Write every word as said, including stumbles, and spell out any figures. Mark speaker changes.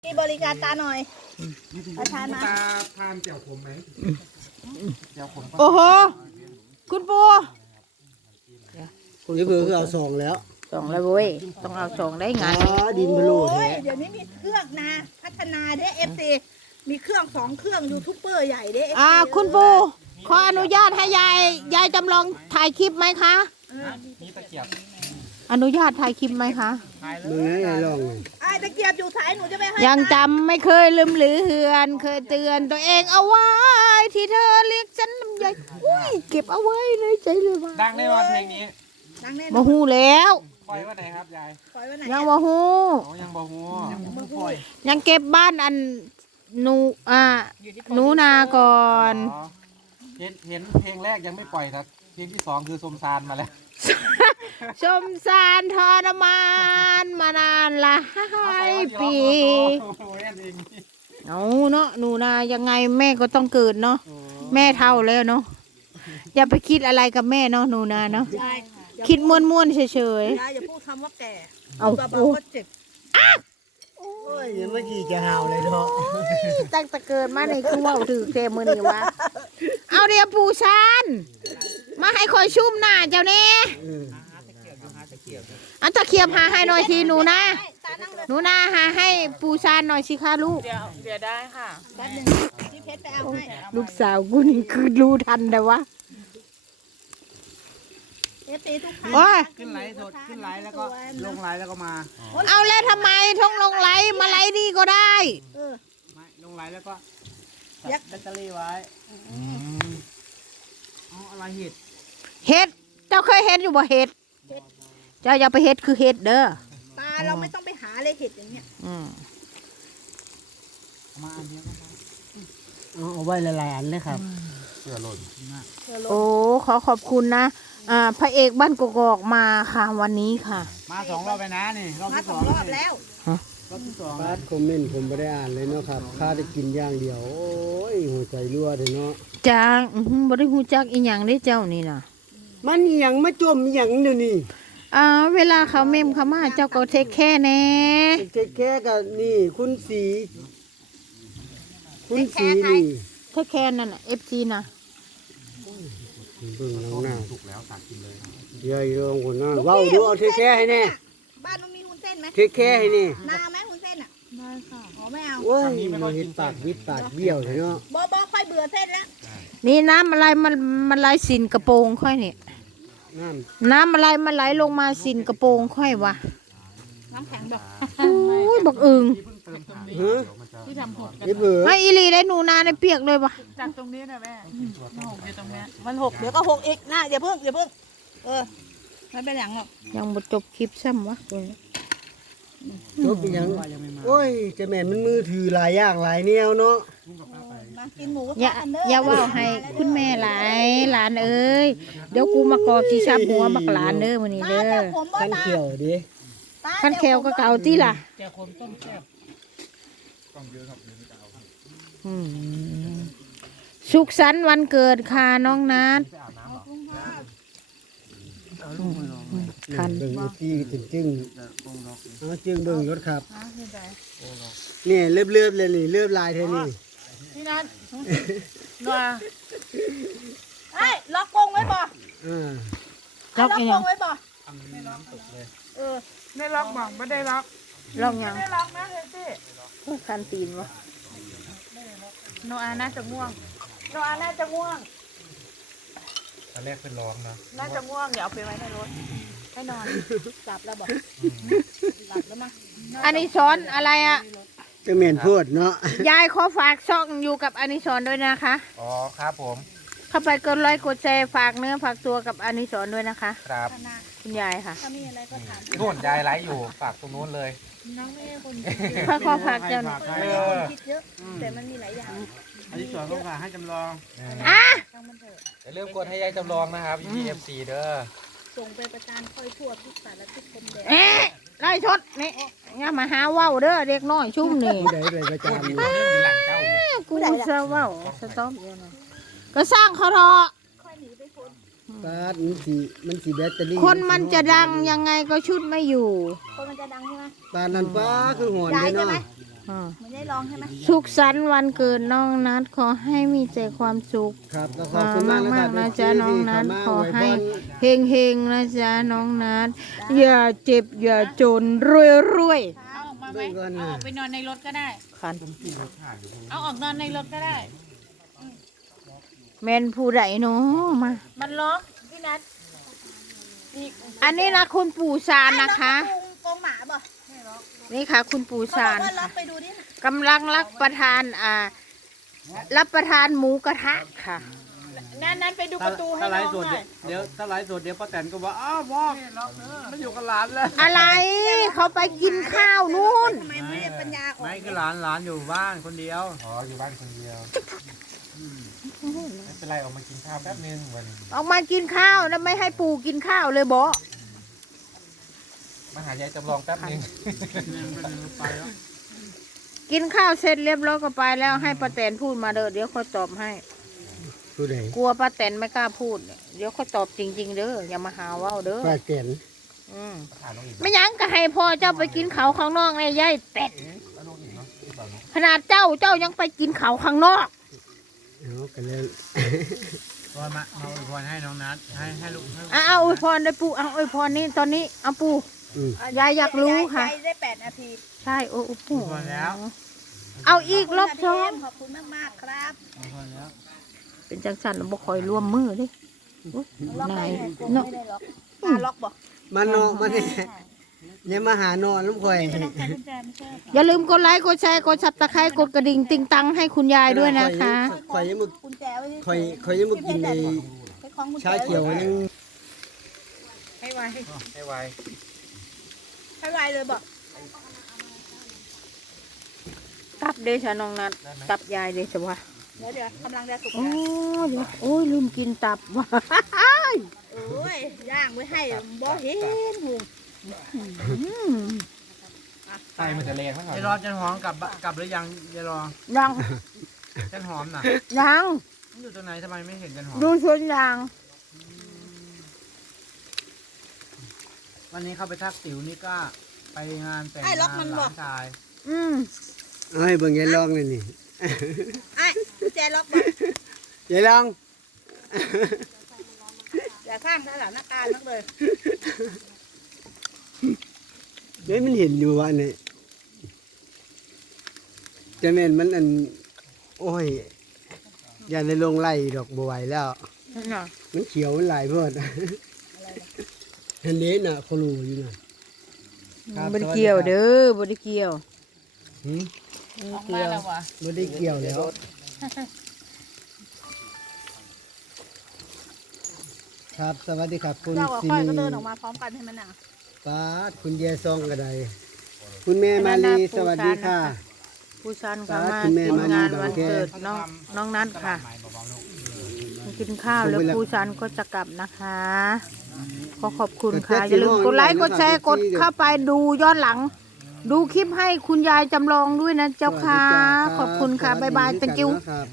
Speaker 1: มีบริการตาหน่อยประทานมา
Speaker 2: ตาทานเจียวขมไหมเจียวขม
Speaker 3: โอ้โหคุณปู
Speaker 4: คุณนี่เพื่อคือเอาสองแล้ว
Speaker 3: สองแล้วเว้ยต้องเอาสองได้ไง
Speaker 4: อ๋อดินพะโล้
Speaker 1: โอ้
Speaker 4: แท้
Speaker 1: ยเดี๋ยวนี้มีเครื่องนะ พัฒนาเด้เอฟซีมีเครื่องสองเครื่องยูทูบเบอร์ใหญ่เด้
Speaker 3: อ่าคุณปูขออนุญาตให้ยายยายจำลองถ่ายคลิปไหมคะ
Speaker 2: นี่ตะเกียบ
Speaker 3: อนุญาตถ่ายคลิปไหมคะ
Speaker 4: มึงไงไอ้ลองเลย
Speaker 1: ไอ้ตะเกียบอยู่สายหนูจะไปให้
Speaker 3: ยังจำไม่เคยลืมหรือเหือน เคยเตือนตัวเองเอาไว้ที่เธอเรียกฉันลำใหญ่อุ้ยเก็บเอาไว้ในใจเลยว่า
Speaker 2: ดังแน่นอนเพลงนี้
Speaker 1: ดังแน่น
Speaker 3: บ่
Speaker 1: อน
Speaker 3: ฮู้แล้ว
Speaker 2: ปล่อยว่าไหนครับยาย
Speaker 1: ปล่อยไว้ไหน
Speaker 3: ยังบ่ฮู้
Speaker 2: โอ้ยังบ่ฮู้
Speaker 1: มือปล่อย
Speaker 3: ยังเก็บบ้านอันหนูอ่าหนูนาก่อน
Speaker 2: อ๋อเห็นเห็นเพลงแรกยังไม่ปล่อยนะเพลงที่สองคือสมซานมาแล้ว
Speaker 3: ชมสารทรมานมานานหลายปี
Speaker 2: โอ้โหแอนเองนี่
Speaker 3: เอาเนาะหนูนายังไงแม่ก็ต้องเกิดเนาะแม่เท่าแล้วเนาะอย่าไปคิดอะไรกับแม่เนาะหนูนาเนาะ
Speaker 1: ยาย
Speaker 3: คิดม้วนๆเฉย
Speaker 1: ยายอย่าพูดคำว่าแก่
Speaker 3: ๆเอา
Speaker 1: เบา
Speaker 3: โอ้
Speaker 1: ๆก็เจ็บ
Speaker 4: โอ้ยยังเมื่อกี้จะเห่าเลยเนาะ
Speaker 3: ตั้งแต่เกิดมาในคือเว่าถือเต็มมือนี่วะเอาเดี๋ยวปูชานมาให้คอยชุ่มหน้าเจ้าเน่อันตะเคียบหาให้หน่อยทีหนูนะ
Speaker 1: ตานั่งเลย
Speaker 3: หนูนาหาให้ปูชานหน่อยสิคะลูก
Speaker 1: แป๊บหนึงพี่เพชรไปเอาให้
Speaker 3: ลูกสาวกูนี่คือรู้ทันแต่ว่า
Speaker 1: เอฟซีทุกท่าน
Speaker 3: โอ้ย
Speaker 4: ขึ้นไลฟ์สดขึ้นไลฟ์แล้วก็ลงไลฟ์แล้วก็มา
Speaker 3: เอาแล้วทำไมท่องลงไหลมาไหลนี่ก็ได้
Speaker 1: เออ
Speaker 4: ไม่ลงไลฟ์แล้วก็
Speaker 1: ยัก
Speaker 4: แบตเตอรี่ไว้อ๋ออะไรเห็ด
Speaker 3: เห็ดเจ้าเคยเห็นอยู่บ่เห็ดเจ้าอย่าไปเห็ดคือเห็ดเด้อ
Speaker 1: ตาเราไม่ต้องไปหาเลยเห็ดอย่างเงี้ย
Speaker 3: อืม
Speaker 4: มาอันเดียวก็พอเอาเอาไว้หลายๆอันเลยครับ
Speaker 2: เสือหล่น
Speaker 3: โอ้ขอขอบคุณนะอ่าพระเอกบ้านกกอกมาค่ะวันนี้ค่ะ
Speaker 4: มาสองรอบไปนะนี่รอบ
Speaker 1: มา
Speaker 4: ที่
Speaker 1: ส
Speaker 4: ส
Speaker 1: อ
Speaker 4: อง ง
Speaker 1: รอบแล้ว
Speaker 4: รอบที่สองบาสคอมเมนต์ผมไม่ได้อ่านเลยเนาะครับข้าได้กินอย่างเดียวโอ้ยหัวใจรั่วเลยเนาะ
Speaker 3: จางอื้อหือบ่ได้ฮู้จักอีหยังได้เจ้านี่น่ะ
Speaker 4: มันอหย่างมาจมอหย่างเดี๋ยวนี้
Speaker 3: อ่าเวลาเขาเมมเขามาเจ้าก็เทคแค่แน่
Speaker 4: แค่แค่กับนี่คุณสี คุณสีนี่
Speaker 3: เทคแค่นั่นน่ะ เอฟ ซี น่ะ
Speaker 4: เบิ่งน้องหน้า
Speaker 2: ถูกแล้วตักกินเลย
Speaker 4: ใหญ่รองคนหน้าเว้าดูเอาเทแค่ให้แน่
Speaker 1: บ้านนู้นมีหุ้นเส้นไหม
Speaker 4: เทแค่ให้นี่
Speaker 1: นาไหมหุ้นเส้นอ่ะได้ค่ะอ๋อไม่เอา
Speaker 4: โอ้ยเราเห็นปากวิดปากเบี้ยวเลยเนาะ
Speaker 1: บอบอค่อยเบื่อเส้นแล้ว
Speaker 3: นี่น้ำอะไรมันมันไหลสินกระโปรงค่อยนี่
Speaker 4: นั่น
Speaker 3: น้ำอะไรมันไหลลงมาสินกระโปรงค่อยวะ
Speaker 1: น้ำแข็งบอก
Speaker 3: โอ้ยบักอึง
Speaker 4: ฮะนี่เบื่อ
Speaker 3: ไม่อีหลีได้หนูนาได้เปียกเลยวะ
Speaker 5: จากตรงนี้นะแม่มันหกอยู่ตรงเนี้ย
Speaker 1: มันหกเดี๋ยวก็หกอีกนะอย่าเพิ่งอย่าเพิ่งเออไม่เป็นหลังหรอก
Speaker 3: ยังบ่จบคลิปซ้ำวะ
Speaker 4: จบอีกอยังโอ้ยเจะแม่นมันมือถือหลายอย่างหลายแนวเนาะ
Speaker 1: มากินหมู
Speaker 3: อย่า
Speaker 1: กันเด้อ
Speaker 3: อย่าว่าให้คุณแม่หลายหลานเอ้ยเดี๋ยวกูมากอบที่ชับหัวบักหลานเด้อมื้อนี้
Speaker 1: ตา
Speaker 3: เด้
Speaker 1: เดี๋ยว
Speaker 3: อ
Speaker 1: ผมบ่
Speaker 4: ขั้น
Speaker 1: ตา
Speaker 4: เขียวดิ
Speaker 1: ตา
Speaker 3: คันแควก็เก่าติล่ะ
Speaker 4: แต่คนต้มแซ่บ
Speaker 3: อืมสุขสันต์วันเกิดค่ะน้องนัท คัน
Speaker 4: เบิ่งที่จึงจึงเอาจึงเบิ่งรถครับนี่เลือบเลือบๆเลยนี่เลือบลายเท่านี้
Speaker 5: นี่นัดนัว
Speaker 1: เอ้ยล็อกกรงไว้บ่
Speaker 4: อ่า
Speaker 3: ล็อก
Speaker 1: ล็อก
Speaker 3: อี
Speaker 1: ก
Speaker 3: ห
Speaker 1: ร
Speaker 3: ยัง
Speaker 1: งไว้บ่เออ
Speaker 5: ไม่ล็อกบอกไม่ได้ล็อก
Speaker 3: ล็อกหยัง
Speaker 5: ไม่ได้ล็อกนะเฮซี่
Speaker 3: คันตีนวะ
Speaker 5: โนอาน่าจะง่วง
Speaker 1: นอนน่าจะง่วง
Speaker 2: ตอนแรกเป็นร้องนะ
Speaker 5: น่าจะง่วงเดี๋ยวเอาไปไว้ในรถให้นอน
Speaker 1: หลับแล้วบ่หลับแล้วมั้ง
Speaker 3: อันนี้สอนอะไรอ่ะ
Speaker 4: เจะแม่นพูดเนาะ
Speaker 3: ยายขอฝากช่องอยู่กับอานิสรณ์ด้วยนะคะ
Speaker 2: อ๋อครับผม
Speaker 3: เข้าไปกดไลค์กดแชร์ฝากเนื้อฝากตัวกับอานิสรณ์ด้วยนะคะ
Speaker 2: ครับ
Speaker 3: คุณยายค่ะ
Speaker 1: ถ้ามีอะไรก็ถาม
Speaker 2: นู่นยายไลฟ์อยู่ฝากตรงนู้นเลย
Speaker 5: น้องไม่ได้คน
Speaker 3: ค่อยขอฝากเจ้าหน่อย
Speaker 1: ไม่ได้คนคิดเยอะ แต่มันมีหลายอย่าง
Speaker 4: อันนี้สวนลงค่ะให้จำลอง
Speaker 3: อ่ะ
Speaker 2: อย่าลืมกดให้ยายจำลองนะครับ พี เอฟ ซี เด้อ
Speaker 1: ส่งไปประจานค่อยทั่วทุกสารทิศคมแดง
Speaker 3: เอ๊ะไล่ชดนี่อย่ามาหาว่าวเด้อเด็กน้อยชุ่มนี่
Speaker 4: ผู้ใดไปประจานนี่
Speaker 2: หลังเจ้า
Speaker 3: กูจะว่าวสต๊อปก็สร้างเขาเถอะ
Speaker 1: ค่อยหนีไปคน
Speaker 4: ปาดมันสีมันสีแบตเตอรี่
Speaker 3: คนมันจะดังยังไงก็ชุดไม่อยู่
Speaker 1: คนมันจะดังใช่ไหม
Speaker 4: ปานนั้นป้าคือหอน
Speaker 1: ยาย
Speaker 4: เลย
Speaker 1: ใช่ไหม
Speaker 4: เนาะ
Speaker 3: อ่า
Speaker 1: เหมือนได้ลองใช่ไหม
Speaker 3: สุขสันต์วันเกิดน้องนัดขอให้มีแต่ความสุข
Speaker 4: ครับก็ขอบคุณมาก
Speaker 3: มากๆนะจ๊ะน้องนัดขอให้
Speaker 4: ที่
Speaker 3: เฮงเฮงๆนะจ๊ะน้องนัดอย่าเจ็บอย่าจนรวยรวย
Speaker 5: เอาออกมาไหม
Speaker 4: เบิ่งก่อน
Speaker 5: เอา
Speaker 4: นะ
Speaker 5: ออกไปนอนในรถก็ได้
Speaker 3: คัน
Speaker 5: เอาออกนอนในรถก็ได้
Speaker 3: แมนผู้ใดเนาะมา
Speaker 5: มันล็อกพี่นัทนี่
Speaker 3: อันนี้นะคุณปู่ซานนะคะ
Speaker 1: กรงกรงหมาบ่
Speaker 3: นี่ค่ะ คุณปู่
Speaker 1: เขาบ
Speaker 3: ซา
Speaker 1: อก
Speaker 3: น
Speaker 1: ว่าล็อ
Speaker 3: ค่ะ
Speaker 1: กไปดูดิน่ะ
Speaker 3: กำลังรับประทานอ่า รับประทานหมูกระทะค่ะ
Speaker 5: นั้นนั้นไปดูประตูให้
Speaker 2: ถ้าไล
Speaker 5: น้อ
Speaker 2: ฟ์
Speaker 5: ง
Speaker 2: สด
Speaker 5: หน่อย
Speaker 2: เดี๋ยวถ้าไลฟ์สดเดี๋ยวป้าแตนก็ว่าอ้าวพ่อมันอยู่กับหลานแล้ว
Speaker 3: อะไรเขาไปกินข้าวนู่น
Speaker 1: ทำไมไม่ได้ปัญญาออก
Speaker 2: ไม่คือหลานหลานอยู่บ้านคนเดียวอ๋ออยู่บ้านคนเดียวไม่เป็นไรออกมากินข้าวแป๊บนึงวัน
Speaker 3: ออกมากินข้าวแล้วไม่ให้ปู่กินข้าวเลยบอ
Speaker 2: มาหายายจำลองแป๊บนึง
Speaker 3: กินข้าวเสร็จเรียบร้อยก็ไปแล้วให้ป้าแตนพูดมาเด้อเดี๋ยวเขาตอบให้
Speaker 4: ผู้ใด
Speaker 3: กลัวป้าแตนไม่กล้าพูดเนี่ยเดี๋ยวเขาตอบจริง ๆ เด้ออย่ามาหาเว่าเด้อ
Speaker 4: ป้าแตน
Speaker 3: อืม
Speaker 2: ถามน้องอีก
Speaker 3: ไม่ยั้งก็ให้พ่อเจ้าไปกินเขาวข้างนอกในยายเป็ด
Speaker 2: แล้วน้องอีกเนาะที่บอกเนาะ
Speaker 3: ขนาดเจ้าเจ้ายังไปกินเขาวข้างนอก
Speaker 4: เอากันเลย
Speaker 2: พอมามาอวยพรให้น้องนัดให้ให้ลูกให้
Speaker 3: อ่ะเอาอวยพรเลยปู่เอาอวยพรนี่ตอนนี้เอาปู่
Speaker 4: อืม
Speaker 3: ยายอยากรู้ค่ะ
Speaker 1: ยายได้แปดนาที
Speaker 3: ใช่โอ้โอ้ปู่
Speaker 2: อวยพรแล้ว
Speaker 3: เอาอีกรอบสอง
Speaker 1: ขอบคุณมากๆครับ
Speaker 2: อวยพรแล้ว
Speaker 3: เป็นจังสันบ่คอยร่วมมือเดิ
Speaker 1: ล็อก
Speaker 3: นา
Speaker 1: ได้
Speaker 3: ย
Speaker 1: ไงกรง
Speaker 3: เนาะ
Speaker 1: ไม่ได้ล็อกอ่าล็อกบ่
Speaker 4: มาเนาะมาเนี่ยเนี่ยมาหานอนลูกข่อย
Speaker 5: ใส่กุญแจไม่ใช่เหรอ
Speaker 3: อย่าลืมกดไลค์กดแชร์กดซับตะไคร้กดกระดิ่งติงตังให้คุณยายด้วยนะคะ
Speaker 4: ข่อยยังมึก
Speaker 1: กุญแจไว้ที่
Speaker 4: ข่อยข่อยยังมึกกินใน
Speaker 1: ไปคล้องกุญแจ
Speaker 4: ชาเขียวยัง
Speaker 5: ให้ไว
Speaker 2: ให้ไว
Speaker 1: ให้ไวเลยบ่
Speaker 3: ตับเดชะน้องนัดตับยายเดชะวะ
Speaker 1: เดี๋ยวเดี๋ยวกำลังจะสุก
Speaker 3: โอ้
Speaker 1: แล้ว
Speaker 3: เดี๋ยวโอ้ยลืมกินตับว่ะ
Speaker 1: โอ้ยย่างไว้ให้บ่เห็นหู
Speaker 3: อืม
Speaker 2: ไฟมันจะแรงมากยายรอจันหอมกลับกลับหรือยังยายรอ
Speaker 3: ยัง
Speaker 2: จันหอมน่ะ
Speaker 3: ยัง
Speaker 2: มันอยู่ตรงไหนทำไมไม่เห็นจันหอม
Speaker 3: ดูชวนยาง
Speaker 2: วันนี้เขาไปทักติ๋วนี่ก็ไปงานแต่งงานหลานชาย
Speaker 3: อืม
Speaker 4: เอาให้เบิ่งยายลองเลยนี่
Speaker 1: ไอ้กุญแจล็อกบ่
Speaker 4: ยายลอง
Speaker 1: อย่าข้างสถานการณ์นักเลย
Speaker 4: เฮ้ยมันเห็นอยู่ว่าเนี่ยจะแม่นมันอันโอ้ยอย่าได้ลงไล่ดอกบัวไหวแล้ว
Speaker 3: นั่นน่ะ
Speaker 4: มันเขียวมันหลายเพิ่นเห็นเด้น่ะเขารู้อยู่น่ะ ครับ
Speaker 3: บไดเกี่ยวเด้อบไดเกี่ยว
Speaker 4: หืม
Speaker 3: บ่
Speaker 5: ออก
Speaker 3: ได้
Speaker 5: มา
Speaker 3: เกี่ยว
Speaker 5: แล้ววะ
Speaker 4: บ่ได้เกี่ยวแล้ว ครับสวัสดีครับคุณ
Speaker 1: เจ้ากับ
Speaker 4: ซิ
Speaker 1: ค่อย
Speaker 4: นี
Speaker 1: ก็เดินออกมาพร้อมกันให้มันน่ะ
Speaker 4: ป้าดคุณแยซองกระไดคุณแม่มาลีสวัสดีค่ะ
Speaker 3: ผู้ชันค่ะ
Speaker 4: สาธุ
Speaker 3: มา
Speaker 4: คุณแม่
Speaker 3: กิน
Speaker 4: มานี่
Speaker 3: งาน
Speaker 4: บาง
Speaker 3: วัน
Speaker 4: แก้
Speaker 3: เกิดน้องน้องนัดค่ะมากินข้าวแล้วผู้ชันก็จะกลับนะคะ ขอขอบคุณค่ะ อย่าลืมกดไลค์กดแชร์กดเข้าไปดูย้อนหลัง ดูคลิปให้คุณยายจำลองด้วยนะเจ้าค่ะ ขอบคุณค่ะ บ๊ายบาย thank you